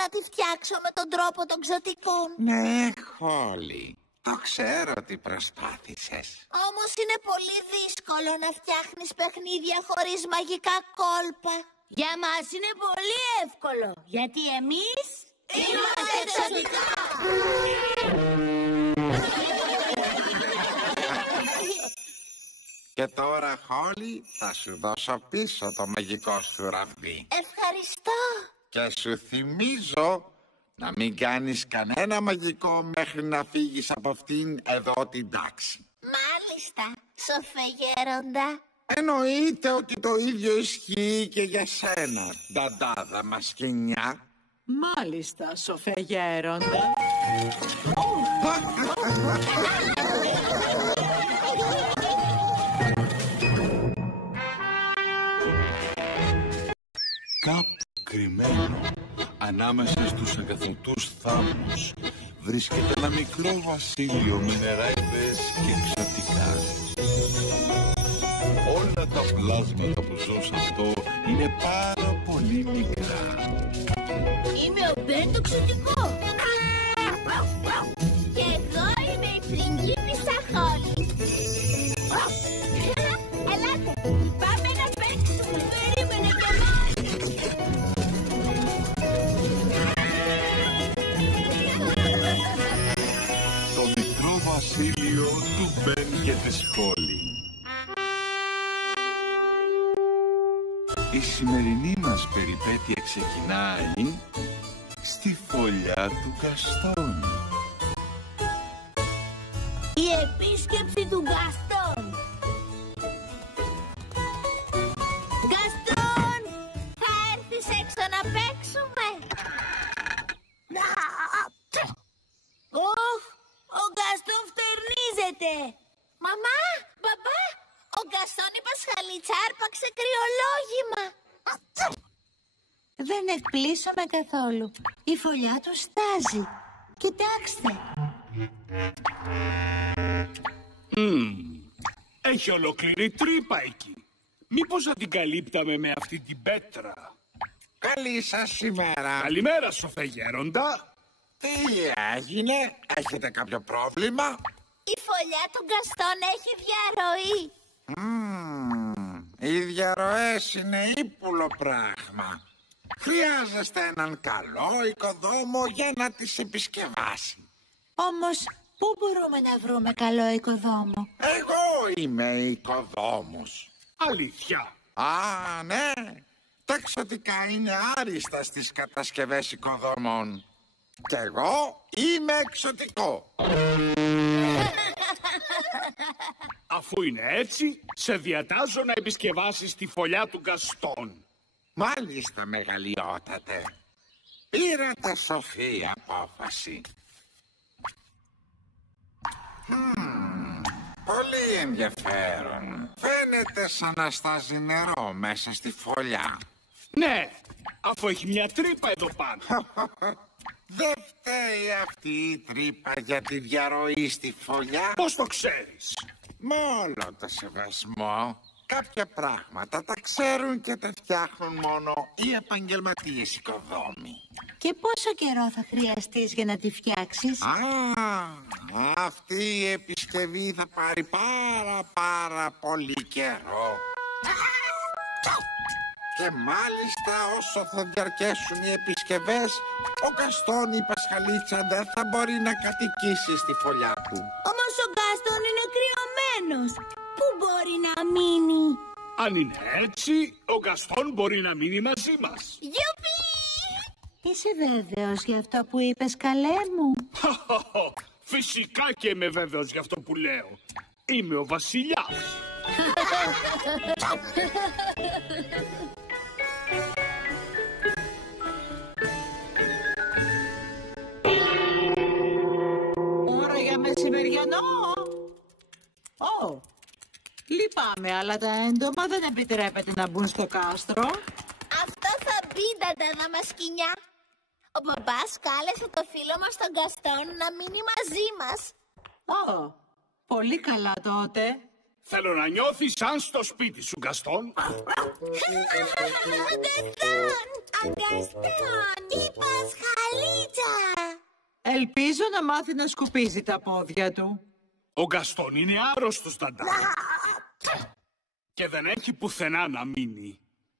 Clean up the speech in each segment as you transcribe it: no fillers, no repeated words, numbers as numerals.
να τη φτιάξω με τον τρόπο των ξωτικών. Ναι, Χόλι. Το ξέρω τι προσπάθησες. Όμως είναι πολύ δύσκολο να φτιάχνεις παιχνίδια χωρίς μαγικά κόλπα. Για μας είναι πολύ εύκολο, γιατί εμείς είμαστε εξωτικά. Και τώρα, Χόλι, θα σου δώσω πίσω το μαγικό σου ραβδί. Ευχαριστώ. Και σου θυμίζω να μην κάνεις κανένα μαγικό μέχρι να φύγεις από αυτήν εδώ την τάξη. Μάλιστα, σοφέ γέροντα. Εννοείται ότι το ίδιο ισχύει και για σένα, νταντάδα μασκινιά. Μάλιστα, σοφέ γέροντα. Κάπου κρυμμένο ανάμεσα στους αγκαθωτούς θάμνους βρίσκεται ένα μικρό βασίλειο με νεράιδες και εξωτικά. Όλα τα πλάσματα που ζω σε αυτό είναι πάρα πολύ μικρά. Είμαι ο Μπεν το ξωτικό. Και εγώ είμαι η πριγκίπισσα Χόλι. Ελάτε, πάμε να παίξουμε. Περίμενε κι εμάς. Το μικρό βασίλειο του Μπεν και της Χόλι. Η σημερινή μας περιπέτεια ξεκινάει στη φωλιά του Γκαστόν. Η επίσκεψη του Γκαστόν. Γκαστόν, θα έρθεις έξω να παίξουμε. Ωχ, ο Γκαστόν φτερνίζεται. Μαμά, μπαμπά, ο Γκαστόν η Πασχαλίτσα άρπαξε κρυολόγημα. Δεν εκπλήσωμαι καθόλου. Η φωλιά του στάζει. Κοιτάξτε. Έχει ολόκληρη τρύπα εκεί. Μήπως θα την καλύπταμε με αυτή την πέτρα? Καλή σας ημέρα. Καλημέρα, σοφέ γέροντα. Τι έγινε, έχετε κάποιο πρόβλημα? Η φωλιά του Γκαστόν έχει διαρροή. Οι διαρροές είναι ύπουλο πράγμα. Χρειάζεστε έναν καλό οικοδόμο για να τις επισκευάσει. Όμως, πού μπορούμε να βρούμε καλό οικοδόμο? Εγώ είμαι οικοδόμος. Αλήθεια? Α, ναι. Τα εξωτικά είναι άριστα στις κατασκευές οικοδόμων. Κι εγώ είμαι εξωτικό. Αφού είναι έτσι, σε διατάζω να επισκευάσεις τη φωλιά του Γκαστόν. Μάλιστα, μεγαλειότατε. Πήρατε σοφή απόφαση. Πολύ ενδιαφέρον. Φαίνεται σαν να στάζει νερό μέσα στη φωλιά. Ναι, αφού έχει μια τρύπα εδώ πάνω. Δεν φταίει αυτή η τρύπα για τη διαρροή στη φωλιά. Πώς το ξέρεις? Με όλο το σεβασμό, κάποια πράγματα τα ξέρουν και τα φτιάχνουν μόνο οι επαγγελματίες οικοδόμοι. Και πόσο καιρό θα χρειαστείς για να τη φτιάξεις? Αυτή η επισκευή θα πάρει πάρα πολύ καιρό. Και μάλιστα όσο θα διαρκέσουν οι επισκευές, ο Γκαστόν η Πασχαλίτσα δεν θα μπορεί να κατοικήσει στη φωλιά του. Όμως ο Γκαστόν είναι κρυωμένος. Πού μπορεί να μείνει? Αν είναι έτσι, ο Γκαστόν μπορεί να μείνει μαζί μας. Γιουπί! Είσαι βέβαιος για αυτό που είπες, καλέ μου? Φυσικά και είμαι βέβαιος για αυτό που λέω. Είμαι ο βασιλιάς. Ώρα για μεσημεριανό. Λυπάμαι, αλλά τα έντομα δεν επιτρέπεται να μπουν στο κάστρο. Αυτό θα μπει, νταντάδα μασκινιά. Ο μπαμπάς κάλεσε το φίλο μας τον Γκαστόν να μείνει μαζί μας. Πολύ καλά τότε. Θέλω να νιώθεις σαν στο σπίτι σου, Γκαστόν. Γκαστόν! Ο Γκαστόν! Η Πασχαλίτσα! Ελπίζω να μάθει να σκουπίζει τα πόδια του. Ο Γκαστόν είναι άρρωστος, Νταντά. Και δεν έχει πουθενά να μείνει.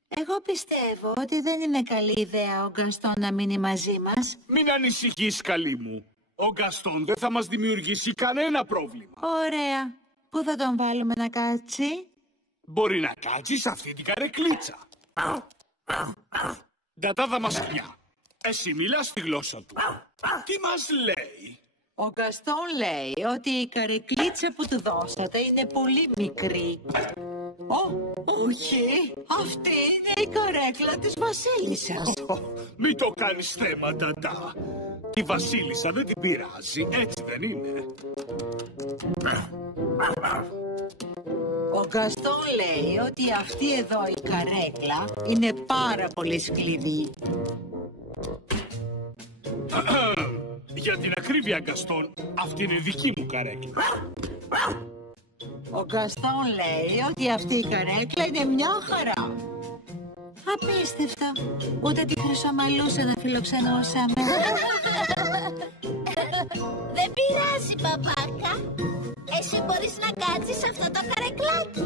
Εγώ πιστεύω ότι δεν είναι καλή ιδέα ο Γκαστόν να μείνει μαζί μας. Μην ανησυχείς, καλή μου. Ο Γκαστόν δεν θα μας δημιουργήσει κανένα πρόβλημα. Ωραία. Πού θα τον βάλουμε να κάτσει? Μπορεί να κάτσει σε αυτή την καρεκλίτσα. Ντατάδα μασκιά. Εσύ μιλάς τη γλώσσα του. Τι μας λέει? Ο Γκαστόν λέει ότι η καρεκλίτσα που του δώσατε είναι πολύ μικρή. Όχι, αυτή είναι η καρέκλα της βασίλισσας. Μην το κάνεις θέμα, Νταντά. Η βασίλισσα δεν την πειράζει, έτσι δεν είναι? Ο Γκαστόν λέει ότι αυτή εδώ η καρέκλα είναι πάρα πολύ σκληρή. Για την ακρίβεια, Γκαστόν, αυτή είναι δική μου καρέκλα. Ο Γκαστόν λέει ότι αυτή η καρέκλα είναι μια χαρά. Απίστευτο. Ούτε τη χρυσομαλούσα να φιλοξενούσαμε. Δεν πειράζει, παπάκα. Εσύ μπορείς να κάτσεις σε αυτό το καρεκλάκι.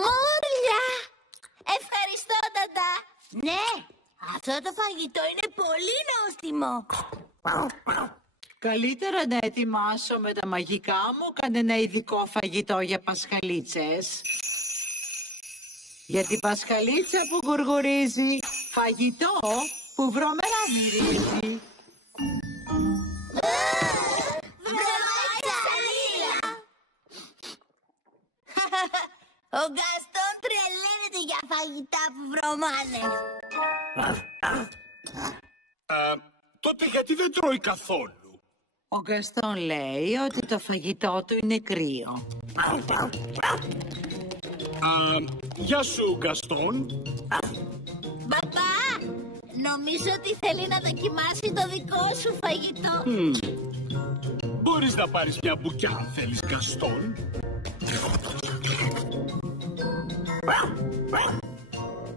Μούρλια! Ευχαριστώ, Νταντά. Ναι, αυτό το φαγητό είναι πολύ νόστιμο. Καλύτερα να ετοιμάσω με τα μαγικά μου κανένα ειδικό φαγητό για πασχαλίτσες. Για την πασχαλίτσα που γουργουρίζει, φαγητό που βρωμερά μυρίζει. Ο Γκαστόν τρελαίνεται για φαγητά που βρωμάνε. Τότε γιατί δεν τρώει καθόλου? Ο Γκαστόν λέει ότι το φαγητό του είναι κρύο. Γεια σου, Γκαστόν. Παπά, νομίζω ότι θέλει να δοκιμάσει το δικό σου φαγητό. Μπορείς να πάρεις μια μπουκιά αν θέλεις, Γκαστόν.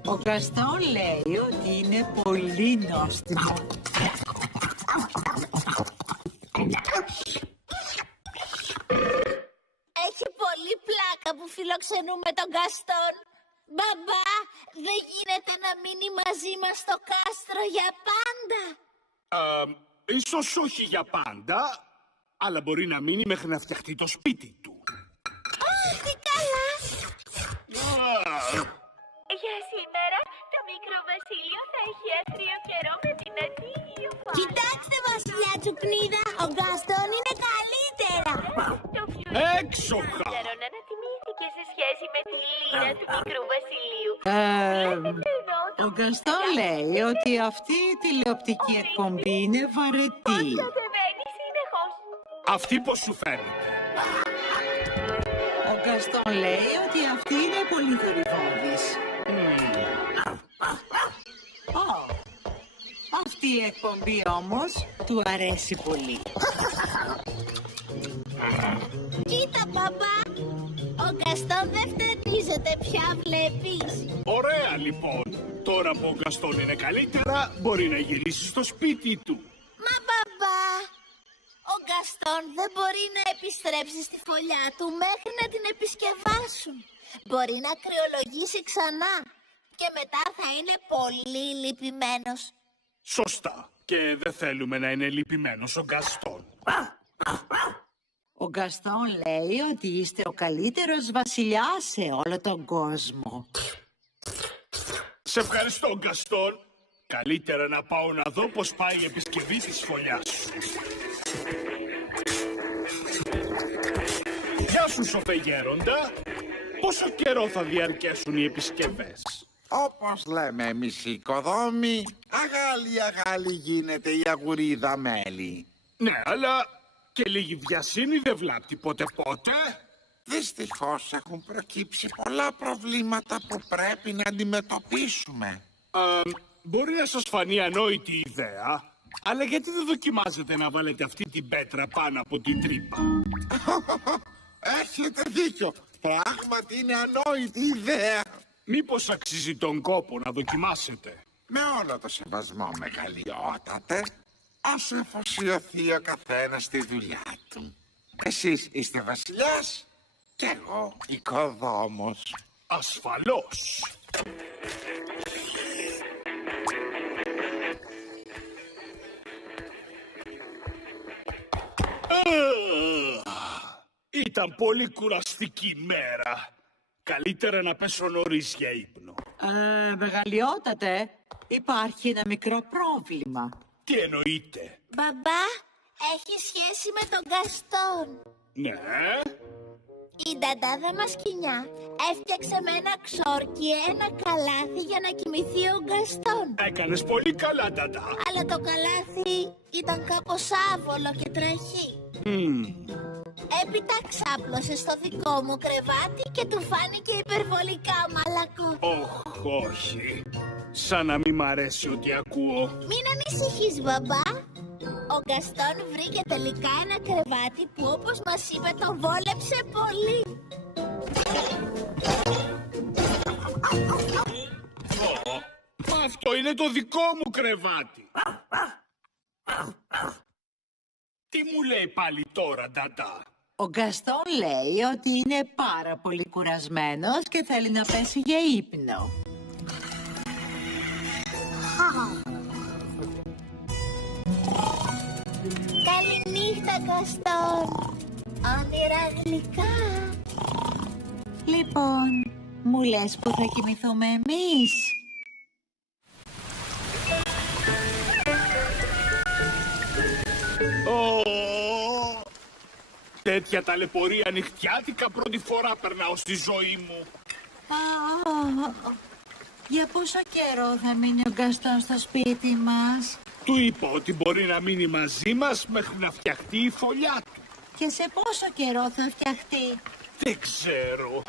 Ο Γκαστόν λέει ότι είναι πολύ νόστιμο. Έχει πολύ πλάκα που φιλοξενούμε τον Γκαστόν. Μπαμπά, δεν γίνεται να μείνει μαζί μας στο κάστρο για πάντα. Ίσως όχι για πάντα, αλλά μπορεί να μείνει μέχρι να φτιαχτεί το σπίτι του. Τι καλά! Για σήμερα το μικρό Βασίλειο θα έχει αστείο καιρό με την αντίγειο φάση. Κοιτάξτε, βασιλιά Τσουκνίδα, ο Γκαστόν είναι καλύτερα. Το πιο Έξοχα! ενδιαφέρον ανατιμήθηκε σε σχέση με τη λύρα του μικρού Βασιλείου. Ο Γκαστόν λέει ότι αυτή η τηλεοπτική εκπομπή είναι βαρετή. Κατεβαίνει συνεχώς. Αυτή πώς σου φαίνεται? Ο Γκαστόν λέει ότι αυτή είναι πολύ θορυβώδης. Αυτή η εκπομπή όμως του αρέσει πολύ. Κοίτα, παπά, ο Γκαστόν δεν φτερνίζεται πια, βλέπεις. Ωραία, λοιπόν. Τώρα που ο Γκαστόν είναι καλύτερα, μπορεί να γυρίσει στο σπίτι του. Μα μπαμπά, ο Γκαστόν δεν μπορεί να επιστρέψει στη φωλιά του μέχρι να την επισκευάσουν. Μπορεί να κρυολογήσει ξανά και μετά θα είναι πολύ λυπημένος. Σωστά. Και δεν θέλουμε να είναι λυπημένος ο Γκαστόν. Ο Γκαστόν λέει ότι είστε ο καλύτερος βασιλιάς σε όλο τον κόσμο. Σε ευχαριστώ, Γκαστόν. Καλύτερα να πάω να δω πώς πάει η επισκευή της φωλιάς σου. Γεια σου, σοφεγέροντα. Πόσο καιρό θα διαρκέσουν οι επισκευές? Όπως λέμε εμείς οι οικοδόμοι, αγάλι γίνεται η αγουρίδα μέλι. Ναι, αλλά και λίγη βιασύνη δεν βλάπτει ποτέ. Δυστυχώς έχουν προκύψει πολλά προβλήματα που πρέπει να αντιμετωπίσουμε. Μπορεί να σας φανεί ανόητη ιδέα, αλλά γιατί δεν δοκιμάζετε να βάλετε αυτή την πέτρα πάνω από την τρύπα? Έχετε δίκιο. Πράγματι είναι ανόητη ιδέα. Μήπως αξίζει τον κόπο να δοκιμάσετε? Με όλο το σεβασμό, μεγαλειότατε, όσο εφοσιωθεί ο καθένας στη δουλειά του. Εσείς είστε βασιλιάς και εγώ οικοδόμος. Ασφαλώς. Ήταν πολύ κουραστική μέρα. Καλύτερα να πέσω νωρίς για ύπνο. Μεγαλειότατε, υπάρχει ένα μικρό πρόβλημα. Τι εννοείτε? Μπαμπά, έχει σχέση με τον Γκαστόν. Ναι. Η νταντάδα μας σκοινιά έφτιαξε με ένα ξόρκι ένα καλάθι για να κοιμηθεί ο Γκαστόν. Έκανες πολύ καλά, Νταντά. Αλλά το καλάθι ήταν κάπως άβολο και τραχή. Έπειτα ξάπλωσε στο δικό μου κρεβάτι και του φάνηκε υπερβολικά μαλακό. Όχι. Σαν να μην μ' αρέσει ό,τι ακούω. Μην ανησυχείς, μπαμπά. Ο Γκαστόν βρήκε τελικά ένα κρεβάτι που, όπως μας είπε, τον βόλεψε πολύ. Μα αυτό είναι το δικό μου κρεβάτι. Τι μου λέει πάλι τώρα, Νταντά? Ο Γκαστόν λέει ότι είναι πάρα πολύ κουρασμένος και θέλει να πέσει για ύπνο. Καληνύχτα, Γκαστόν. Όνειρα γλυκά. Λοιπόν, μου λες που θα κοιμηθούμε εμείς? Τέτοια ταλαιπωρία νυχτιάτικα πρώτη φορά περνάω στη ζωή μου. Για πόσο καιρό θα μείνει ο Γκαστόν στο σπίτι μας? Του είπα ότι μπορεί να μείνει μαζί μας μέχρι να φτιαχτεί η φωλιά του. Και σε πόσο καιρό θα φτιαχτεί? Δεν ξέρω.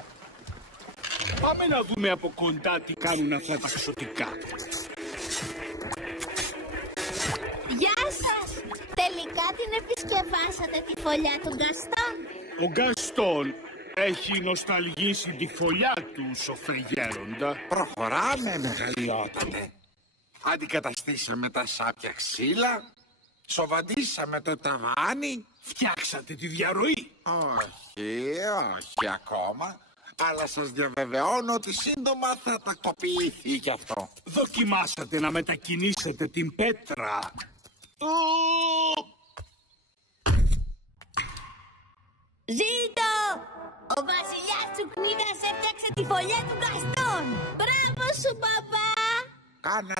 Πάμε να δούμε από κοντά τι κάνουν αυτά τα ξωτικά. Γεια σας! Τελικά την επισκευάσατε τη φωλιά του Γκαστόν. Ο Γκαστόν έχει νοσταλγήσει τη φωλιά του, σοφέ γέροντα. Προχωράμε, μεγαλειότατε. Αντικαταστήσαμε τα σάπια ξύλα, σοβαντήσαμε το ταβάνι. Φτιάξατε τη διαρροή? Όχι ακόμα. Αλλά σας διαβεβαιώνω ότι σύντομα θα τακτοποιηθεί κι αυτό. Δοκιμάσατε να μετακινήσετε την πέτρα? Ζήτω! Ο βασιλιάς του Κνίδας έφτιαξε τη φωλιά του Γκαστόν. Μπράβο σου, μπαμπά! Κάνατε